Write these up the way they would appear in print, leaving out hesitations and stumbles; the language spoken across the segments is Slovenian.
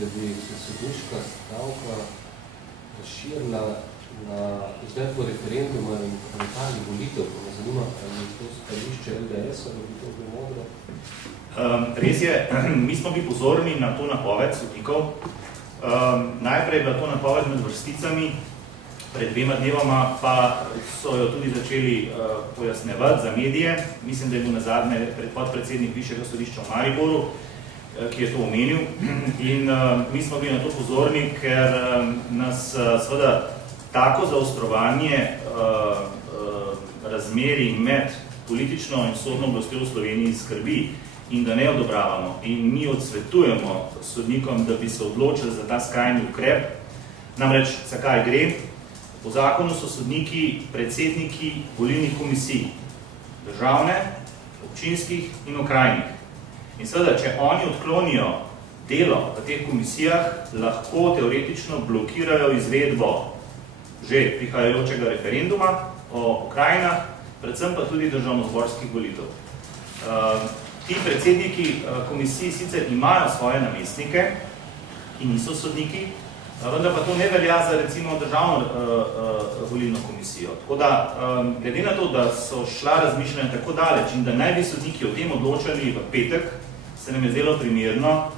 da bi se sodniška stavka razširila na izvedbo referenduma in parlamentarnih volitev, pa me zanima, ali je to stališče LDS, ali bi to bilo modro? Res je, mi smo bili pozorni na to napoved sodnikov. Najprej je bila to napoved med vrsticami, pred 2 dnevoma pa so jo tudi začeli pojasnevati za medije. Mislim, da je bil nazadnje podpredsednik Višjega sodišča v Mariboru, ki je to omenil. In mi smo bili na to pozorni, ker nas seveda tako zaostrovanje razmerij med politično in sodno oblastjo v Sloveniji skrbi in da ne odobravamo. In mi odsvetujemo sodnikom, da bi se odločili za ta skrajni ukrep. Namreč, zakaj gre? Po zakonu so sodniki predsedniki volilnih komisij, državne, občinskih in okrajnih. In seveda, če oni odklonijo delo v teh komisijah, lahko teoretično blokirajo izvedbo že prihajajočega referenduma o okrajinah, predvsem pa tudi državnozborskih volitev. Ti predsedniki komisij sicer imajo svoje namestnike, ki niso sodniki, vendar pa to ne velja za recimo državno volilno komisijo. Tako da, glede na to, da so šla razmišljanja tako daleč in da naj bi sodniki o tem odločali v petek, se nam je zdelo primerno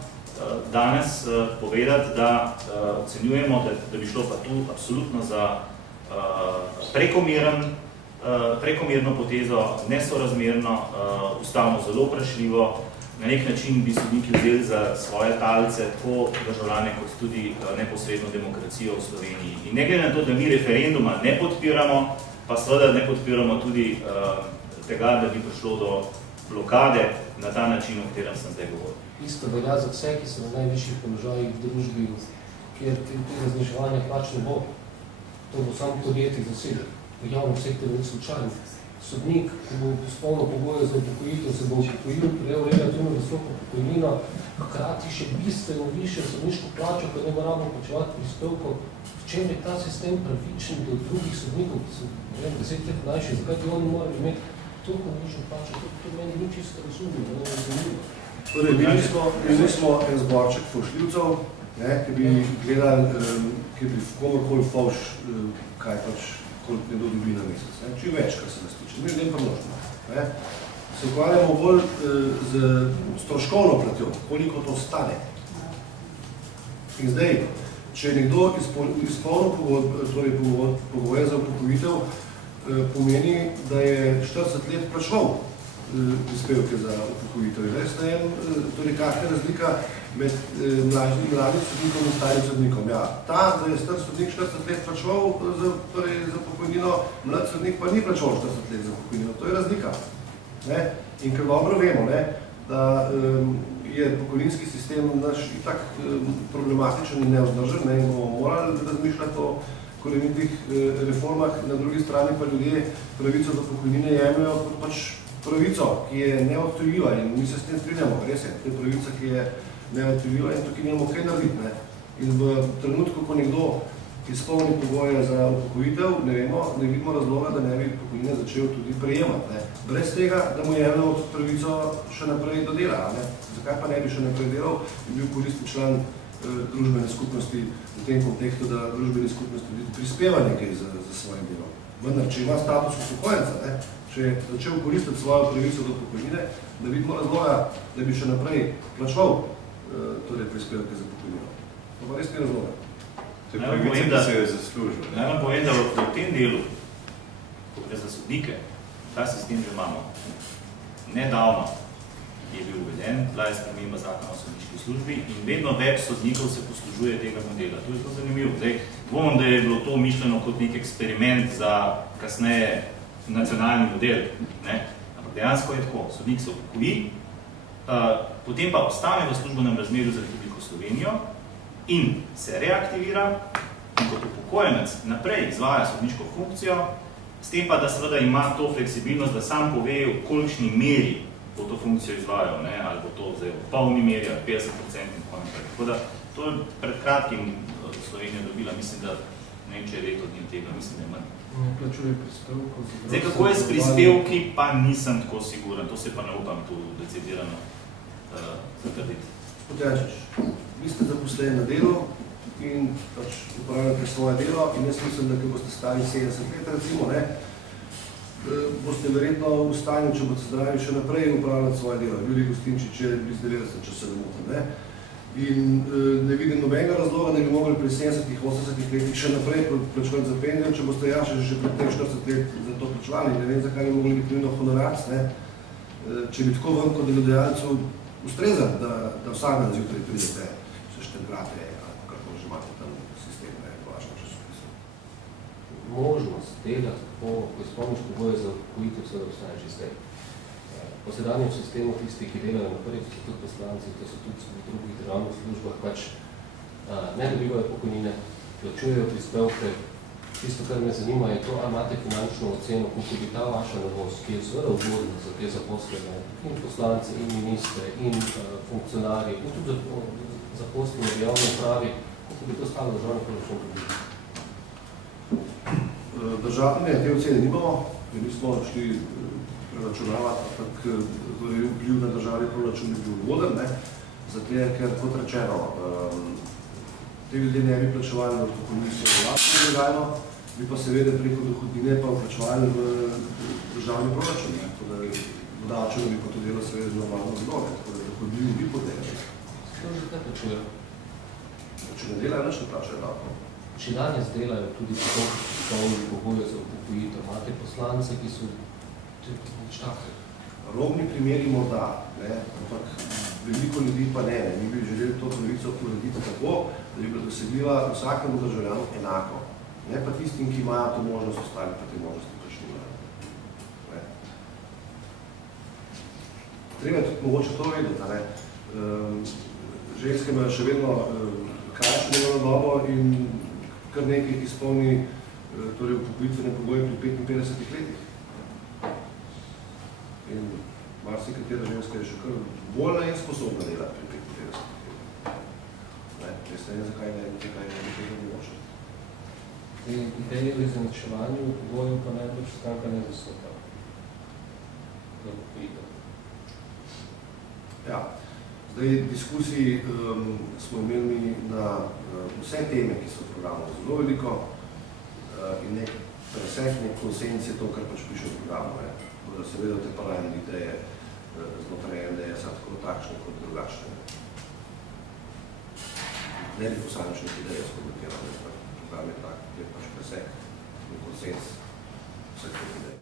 danes povedati, da ocenjujemo, da bi šlo pa tu absolutno za prekomerno potezo, nesorazmerno, ustavno zelo vprašljivo. Na nek način bi sodniki vzeli za svoje talce tako državljane kot tudi neposredno demokracijo v Sloveniji. In ne glede na to, da mi referenduma ne podpiramo, pa seveda ne podpiramo tudi tega, da bi prišlo do blokade na ta način, o katerem sem zdaj govoril. Isto velja za vse, ki so na najvišjih položajih v družbi, kjer tega zniževanja plač ne bo. To bo samo podjetij zasedel. V javnem sektorju ni slučajno. Sodnik, ko bo spolno pogoje za upokojitev, se bo upokojil, prejel relativno visoko pokojnino, hkrati še bistveno više sodniško plačo, ko ne bo rabno plačevati prispevkov. V čem je ta sistem pravičen do drugih sodnikov, ki so 10 let mlajši, zakaj bi oni morali imeti toliko nižjo plačo? To meni ni čisto razumljivo. Torej, bili smo en zborček faušljivcev, ki bi gledali, ki bi komorkoli fauš, kaj pač, koliko nekdo dobi na mesec. Čim več, kar se nas tiče. Mi ljudem pa množno. Se ukvarjamo bolj z stroškovno platjo, koliko to stane. In zdaj, če je nekdo izpolnil pogoje za upokojitev, pomeni, da je 40 let plačeval prispevke za upokojitev. Torej, kakšna je razlika med mladim sodnikom in starim sodnikom? Ja, ta, da je star sodnik 40 let plačeval za pokojnino, mlad sodnik pa ni plačeval 40 let za pokojnino. To je razlika. In ker dobro vemo, da je pokojninski sistem naš itak problematičen in nevzdržen in bomo morali razmišljati o korenitih reformah, na drugi strani pa ljudje pravico do pokojnine jemljajo kot pač pravico, ki je neodtujljiva in mi se s tem strinjamo, res je, to je pravica, ki je neodtujljiva in tukaj nimamo kaj narediti. In v trenutku, ko nekdo izpolni pogoje za upokojitev, ne vidimo razloga, da ne bi pokojnine začel tudi prejemati. Brez tega, da mu jemljamo pravico še naprej do dela. Zakaj pa ne bi še naprej delal in bil koristni član družbene skupnosti v tem kontekstu, da družbene skupnosti prispeva nekaj za svojim delom. Vendar, če ima status upokojenca, če je začel koristiti svojo pravico do pokojnine, da vidimo razloga, da bi še naprej plačeval prispevke za pokojnino. To pa res ni razloga. To je pravica, da se jo je zaslužil. Naj vam povem, da v tem delu, ko gre za sodnike, ta sistem že imamo. Nedavno je bil uveden, bila je sprememba zakona o sodniški službi in vedno več sodnikov se poslužuje tega modela. To je zelo zanimivo. Zdaj, dvomim, da je bilo to mišljeno kot nek eksperiment za kasneje nacionalni model. Ampak dejansko je tako. Sodnik se upokoji, potem pa ostane v službenem razmerju za Republiko Slovenijo in se reaktivira in kot upokojenec naprej izvaja sodniško funkcijo, s tem pa, da seveda ima to fleksibilnost, da sam pove, v kolikšni meri bo to funkcijo izvajal, ali bo to zdaj v polni meri, 50% in tako naprej. Tako da, to je pred kratkim Slovenija dobila, mislim, da ne vem, če je leto dni tega, mislim, da je manj. Plačuje prispevko. Zdaj, kako je s prispevki, pa nisem tako siguren, to se pa ne upam tu decidirano zatrditi. Gospod Jančič, vi ste zaposleni na delu in pač upravljate svoje delo in jaz mislim, da ko boste stali 70 let, recimo, ne, boste verjetno v stanju, če boste zdravi še naprej upravljati svoje delo. Jurij Gostinčič je bliz 90, če se ne motim, ne. In ne vidim nobenega razloga, da bi mogli pri 70-80 letih še naprej plačevati za penzijo, če boste že pred teh 40 let za to plačevali. Ne vem, zakaj bi mogli biti nujno honorarc, ne. Če bi tako vam kot delodajalcu ustreza, da vsak dan zjutraj pridete, se štemplate, ali kako že imate tam sistem, ne, v vašem časopisu. Možnost delati po izpolniš pogoje za upokojitev vse obstaja že zdaj. Po sedanjem sistemu tisti, ki delajo naprej, to so tudi poslanci, to so tudi v drugih državnih službah, pač ne dobivajo pokojnine, plačujejo prispevke. Tisto, kar me zanima, je to, ali imate finančno oceno, koliko bi ta vaša novost, ki je seveda ugodna za te zaposlene, in poslance, in ministre, in funkcionarje, in tudi zaposlene v javni upravi, koliko bi to stalo državni proračun dobiti? Državne te ocene nimamo, ker nismo šli preračunavati, ampak vpliv na državni proračun bi bil ugoden, zato je, ker kot rečeno, te ljudje ne bi plačevali v pokojninsko vlastno blagajno, bi pa seveda preko dohodnine pa plačevali v državni proračun, tako da dodačeno bi pa to delo seveda normalno zgodne, tako da dohodnine bi podelili. Što že kaj plačujejo? Če ne delajo, nič ne plačajo davko. Če danes delajo tudi tako poslovni pogoje za upokojitev, imate poslance, ki so nič takve. Robni primeri morda, ne, ampak veliko ljudi pa ne. Mi bi želeli to pravico urediti tako, da bi bila dosegljiva vsakemu državljanu enako. Ne pa tistim, ki imajo to možnost, ostali pa te možnosti pač nimajo. Treba tudi mogoče to vedeti, ne. Ženske imajo še vedno krajšo delovno dobo in kar nekaj izpolni torej upokojitvene pogoje pri 55 letih. In marsikatera ženska je še kar voljna in sposobna delati pri 55 letih. Jaz ne vem, zakaj ne bi tega mogoče. Te ideje o izenačevanju pogojev pa najbolj stranka ne zastopa. Za upokojitev. Ja. Zdaj, diskusiji smo imeli na vse teme, ki so v programu, zelo veliko in nek presek, nek konsens je to, kar pač piše v programu. Da seveda te parajne ideje znotraj NDS-a tako takšne kot drugačne. Ne bi posamičnih ideje skomentirali, program je tak, je pač presek in konsens vseh teh idej.